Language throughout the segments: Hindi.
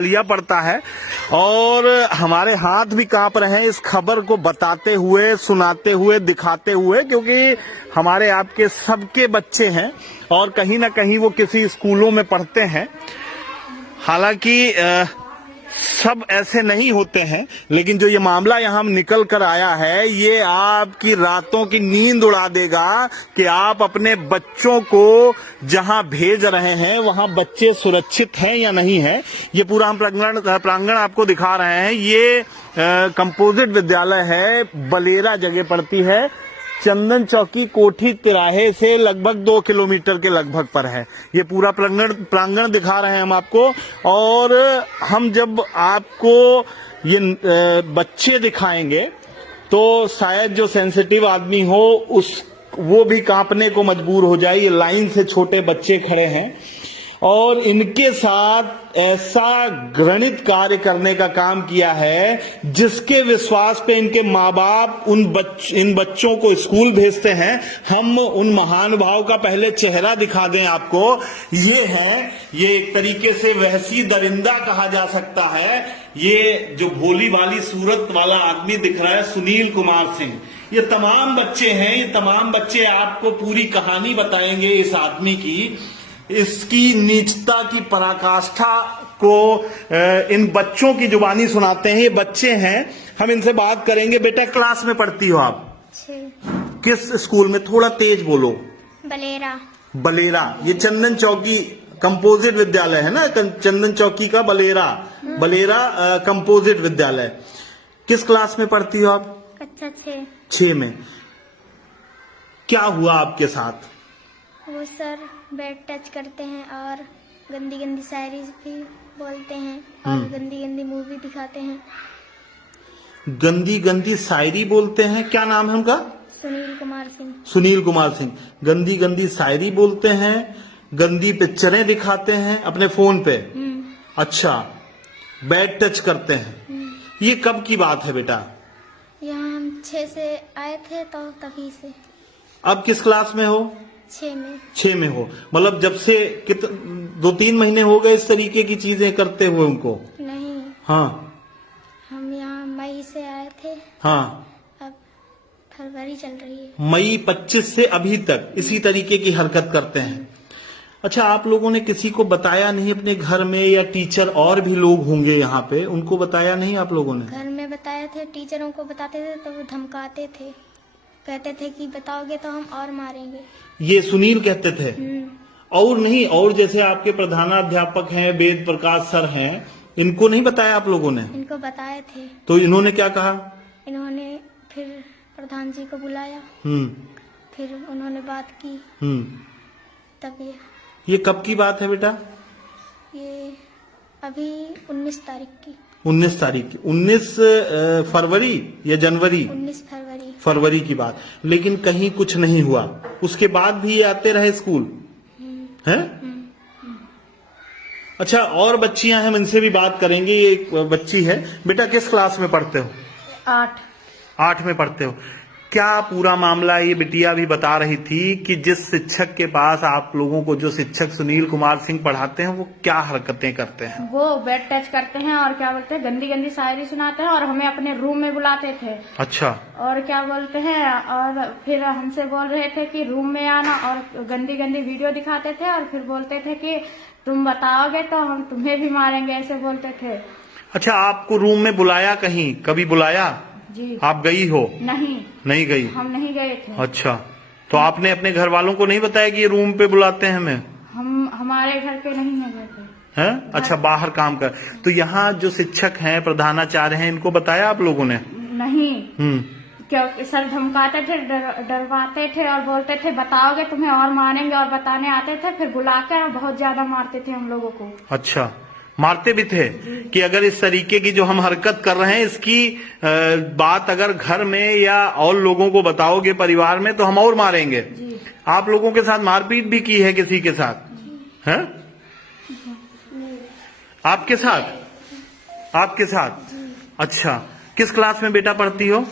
लिया पड़ता है और हमारे हाथ भी कांप रहे हैं इस खबर को बताते हुए, सुनाते हुए, दिखाते हुए, क्योंकि हमारे आपके सबके बच्चे हैं और कहीं ना कहीं वो किसी स्कूलों में पढ़ते हैं। हालांकि सब ऐसे नहीं होते हैं, लेकिन जो ये मामला यहाँ निकल कर आया है ये आपकी रातों की नींद उड़ा देगा कि आप अपने बच्चों को जहाँ भेज रहे हैं वहाँ बच्चे सुरक्षित हैं या नहीं है। ये पूरा हम प्रांगण आपको दिखा रहे हैं। ये कंपोजिट विद्यालय है, बलेरा जगह पड़ती है, चंदन चौकी कोठी तिराहे से लगभग 2 किलोमीटर के लगभग पर है। ये पूरा प्रांगण दिखा रहे हैं हम आपको। और हम जब आपको ये बच्चे दिखाएंगे तो शायद जो सेंसिटिव आदमी हो वो भी कांपने को मजबूर हो जाए। ये लाइन से छोटे बच्चे खड़े हैं और इनके साथ ऐसा घृणित कार्य करने का काम किया है जिसके विश्वास पे इनके माँ बाप इन बच्चों को स्कूल भेजते हैं। हम उन महानुभाव का पहले चेहरा दिखा दें आपको। ये एक तरीके से वहसी दरिंदा कहा जा सकता है। ये जो भोली भाली सूरत वाला आदमी दिख रहा है, सुनील कुमार सिंह, ये तमाम बच्चे हैं। ये तमाम बच्चे आपको पूरी कहानी बताएंगे इस आदमी की, इसकी नीचता की पराकाष्ठा को इन बच्चों की जुबानी सुनाते हैं। ये बच्चे हैं, हम इनसे बात करेंगे। बेटा क्लास में पढ़ती हो आप? 6। किस स्कूल में? थोड़ा तेज बोलो। बलेरा। ये चंदन चौकी कंपोजिट विद्यालय है ना, चंदन चौकी का बलेरा कंपोजिट विद्यालय। किस क्लास में पढ़ती हो आप? कक्षा 6। 6 में। क्या हुआ आपके साथ? वो सर बेड टच करते हैं और गंदी गंदी शायरी भी बोलते हैं और गंदी गंदी मूवी दिखाते हैं। गंदी गंदी शायरी बोलते हैं? क्या नाम है उनका? सुनील कुमार सिंह। गंदी गंदी शायरी बोलते हैं, गंदी पिक्चरें दिखाते हैं अपने फोन पे। अच्छा, बेड टच करते हैं। ये कब की बात है बेटा? यहाँ हम 6 से आए थे तो तभी से। अब किस क्लास में हो? 6 में हो। मतलब जब से 2-3 महीने हो गए इस तरीके की चीजें करते हुए उनको? नहीं। हाँ, हम यहाँ मई से आए थे। हाँ, अब फरवरी चल रही है। मई 25 से अभी तक इसी तरीके की हरकत करते हैं। अच्छा, आप लोगों ने किसी को बताया नहीं अपने घर में, या टीचर और भी लोग होंगे यहाँ पे, उनको बताया नहीं आप लोगों ने? घर में बताए थे, टीचरों को बताते थे तो वो धमकाते थे, कहते थे कि बताओगे तो हम और मारेंगे। ये सुनील कहते थे? और नहीं, और जैसे आपके प्रधानाध्यापक हैं वेद प्रकाश सर हैं, इनको नहीं बताया आप लोगों ने? इनको बताए थे। तो इन्होंने क्या कहा? इन्होंने फिर प्रधान जी को बुलाया, फिर उन्होंने बात की। तब ये कब की बात है बेटा? ये अभी 19 तारीख की। 19 तारीख की? 19 फरवरी या जनवरी? 19 फरवरी की बात। लेकिन कहीं कुछ नहीं हुआ, उसके बाद भी ये आते रहे स्कूल हैं? अच्छा, और बच्चियां हैं, हम इनसे भी बात करेंगे। एक बच्ची है। बेटा किस क्लास में पढ़ते हो? 8 में पढ़ते हो। क्या पूरा मामला? ये बिटिया भी बता रही थी कि जिस शिक्षक के पास आप लोगों को, जो शिक्षक सुनील कुमार सिंह पढ़ाते हैं, वो क्या हरकतें करते हैं? वो बेड टच करते हैं और क्या बोलते हैं, गंदी गंदी शायरी सुनाते हैं और हमें अपने रूम में बुलाते थे। अच्छा। और क्या बोलते हैं, और फिर हमसे बोल रहे थे कि रूम में आना, और गंदी गंदी वीडियो दिखाते थे और फिर बोलते थे कि तुम बताओगे तो हम तुम्हें भी मारेंगे, ऐसे बोलते थे। अच्छा, आपको रूम में बुलाया? कहीं कभी बुलाया? जी। आप गई हो? नहीं गई। हम नहीं गए थे। अच्छा, तो आपने अपने घर वालों को नहीं बताया कि ये रूम पे बुलाते हैं हमें? हम हमारे घर पे नहीं है गए थे। हैं? अच्छा, बाहर काम कर। तो यहाँ जो शिक्षक हैं, प्रधानाचार्य हैं, इनको बताया आप लोगों ने? नहीं। क्योंकि सर धमकाते थे, डरवाते थे और बोलते थे बताओगे तुम्हें और मारेंगे, और बताने आते थे, फिर बुलाकर बहुत ज्यादा मारते थे हम लोगों को। अच्छा, मारते भी थे कि अगर इस तरीके की जो हम हरकत कर रहे हैं, इसकी बात अगर घर में या और लोगों को बताओगे परिवार में तो हम और मारेंगे। आप लोगों के साथ मारपीट भी की है किसी के साथ? हैं? आपके साथ? अच्छा, किस क्लास में बेटा पढ़ती हो?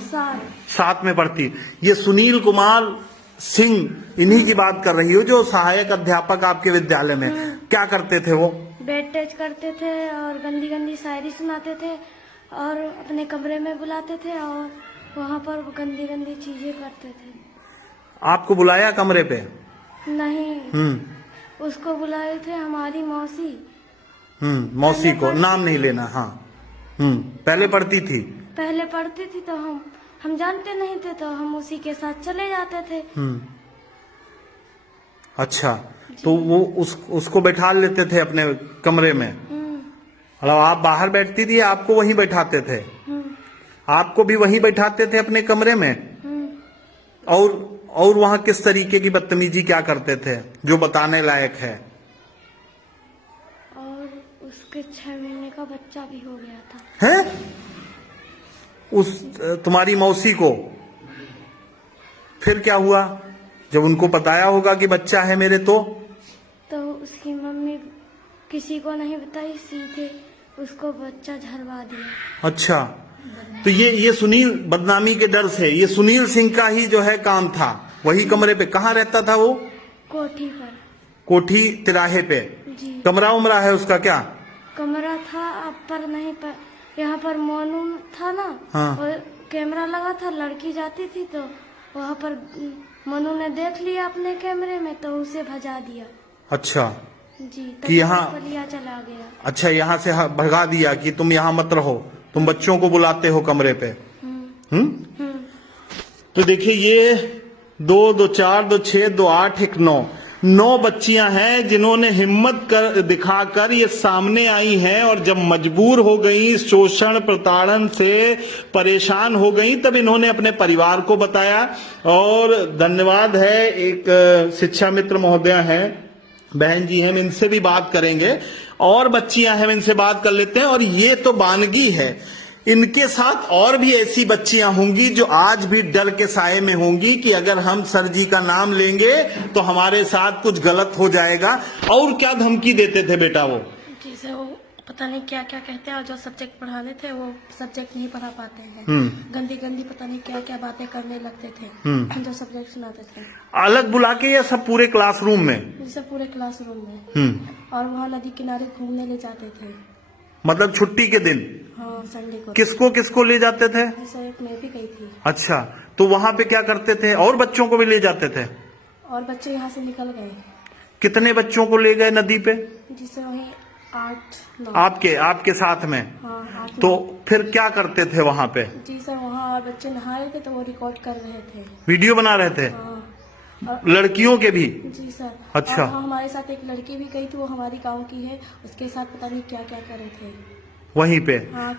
7 में पढ़ती। ये सुनील कुमार सिंह, इन्हीं की बात कर रही हो जो सहायक अध्यापक आपके विद्यालय में। क्या करते थे वो? बेड टच करते थे और गंदी गंदी शायरी सुनाते थे और अपने कमरे में बुलाते थे और वहाँ पर गंदी गंदी चीजें करते थे। आपको बुलाया कमरे पे? नहीं, उसको बुलाए थे हमारी मौसी। मौसी को नाम नहीं लेना। हाँ। पहले पढ़ती थी? पहले पढ़ती थी तो हम जानते नहीं थे तो हम उसी के साथ चले जाते थे। अच्छा, तो वो उसको बैठा लेते थे अपने कमरे में? मतलब आप बाहर बैठती थी, आपको वहीं बैठाते थे? आपको भी वहीं बैठाते थे अपने कमरे में? और वहाँ किस तरीके की बदतमीजी क्या करते थे जो बताने लायक है? और उसके 6 महीने का बच्चा भी हो गया था। हैं? तुम्हारी मौसी को? फिर क्या हुआ जब उनको बताया होगा कि बच्चा है मेरे? तो उसकी मम्मी किसी को नहीं बताई, सीधे उसको बच्चा झरवा दिया। अच्छा, तो ये सुनील, बदनामी के डर से ये सुनील सिंह का ही जो है काम था। वही कमरे पे कहाँ रहता था वो? कोठी पर। कोठी तिराहे पे? जी। कमरा उमरा है उसका क्या? कमरा था पर नहीं, पर यहाँ पर मोनू था ना। हाँ। और कैमरा लगा था, लड़की जाती थी तो वहाँ पर मोनू ने देख लिया अपने कैमरे में तो उसे भजा दिया। अच्छा जी, कि यहाँ लिया चला गया। अच्छा, यहाँ से भगा दिया कि तुम यहाँ मत रहो, तुम बच्चों को बुलाते हो कमरे पे। तो देखिए, ये 2, 2, 4, 2, 6, 2, 8, 1, 9 बच्चियां हैं जिन्होंने हिम्मत दिखाकर ये सामने आई हैं और जब मजबूर हो गई, शोषण प्रताड़न से परेशान हो गई, तब इन्होंने अपने परिवार को बताया। और धन्यवाद है, एक शिक्षा मित्र महोदय हैं, बहन जी हैं, इनसे भी बात करेंगे। और बच्चियां हैं, इनसे बात कर लेते हैं। और ये तो वानगी है, इनके साथ और भी ऐसी बच्चियां होंगी जो आज भी डर के साए में होंगी कि अगर हम सर जी का नाम लेंगे तो हमारे साथ कुछ गलत हो जाएगा। और क्या धमकी देते थे बेटा वो? जी सर, वो पता नहीं क्या क्या कहते हैं और जो सब्जेक्ट पढ़ाने थे वो सब्जेक्ट नहीं पढ़ा पाते हैं। गंदी गंदी पता नहीं क्या क्या बातें करने लगते थे जो सब्जेक्ट सुनाते थे। अलग बुला के या सब पूरे क्लासरूम में? जी सर, पूरे क्लासरूम में। और वहाँ नदी किनारे घूमने ले जाते थे। मतलब छुट्टी के दिन? हाँ, संडे को। किसको ले जाते थे? जी सर, एक मैं भी गई थी। अच्छा, तो वहाँ पे क्या करते थे? और बच्चों को भी ले जाते थे? और बच्चे यहाँ से निकल गए। कितने बच्चों को ले गए नदी पे? जी सर, वही 8, 9। आपके साथ में? हाँ, 8, तो फिर क्या करते थे वहाँ पे? जी सर, वहाँ और बच्चे नहा रहे थे तो वो रिकॉर्ड कर रहे थे, वीडियो बना रहे थे। हाँ। लड़कियों के भी? जी सर। अच्छा। और हमारे साथ एक लड़की भी गई थी, वो हमारी गांव की है, उसके साथ पता नहीं क्या क्या करे थे वहीं पे। हाँ,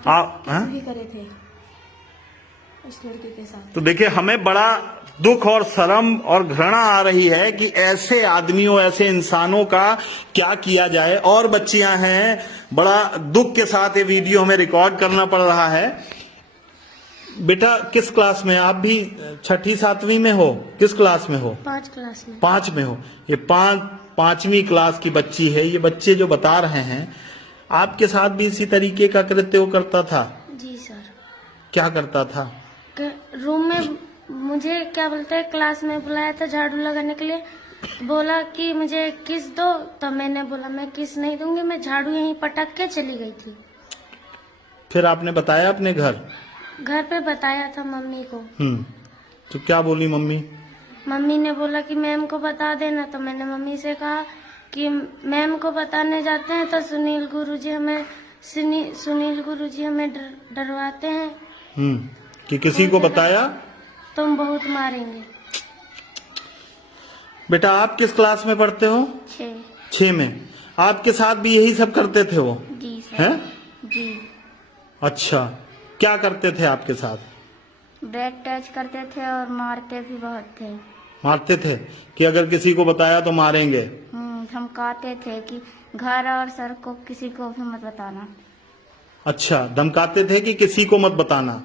किस भी करे थे उस लड़की के साथ। तो देखिए, हमें बड़ा दुख और शर्म और घृणा आ रही है कि ऐसे आदमियों, ऐसे इंसानों का क्या किया जाए। और बच्चियां हैं, बड़ा दुख के साथ ये वीडियो हमें रिकॉर्ड करना पड़ रहा है। बेटा किस क्लास में? आप भी 6ठी 7वीं में हो? किस क्लास में हो? 5 क्लास में। 5 में हो। ये 5वीं क्लास की बच्ची है। ये बच्चे जो बता रहे हैं, आपके साथ भी इसी तरीके का कृत्य वो करता था? जी सर। क्या करता था? रूम में मुझे क्या बोलते हैं, क्लास में बुलाया था झाड़ू लगाने के लिए, बोला कि मुझे किस दो, तो मैंने बोला मैं किस नहीं दूंगी, मैं झाड़ू यहीं पटक के चली गई थी। फिर आपने बताया अपने घर पे बताया था मम्मी को। तो क्या बोली मम्मी? मम्मी ने बोला कि मैम को बता देना। तो मैंने मम्मी से कहा कि मैम को बताने जाते हैं तो सुनील गुरुजी हमें डरवाते हैं कि किसी को बताया तुम बहुत मारेंगे। बेटा आप किस क्लास में पढ़ते हो? 6 में। आपके साथ भी यही सब करते थे वो? जी सर। हैं? जी। अच्छा, क्या करते थे आपके साथ? बैग टच करते थे और मारते भी बहुत थे। मारते थे कि अगर किसी को बताया तो मारेंगे? धमकाते थे कि घर और सर को किसी को भी मत बताना। अच्छा, धमकाते थे कि किसी को मत बताना।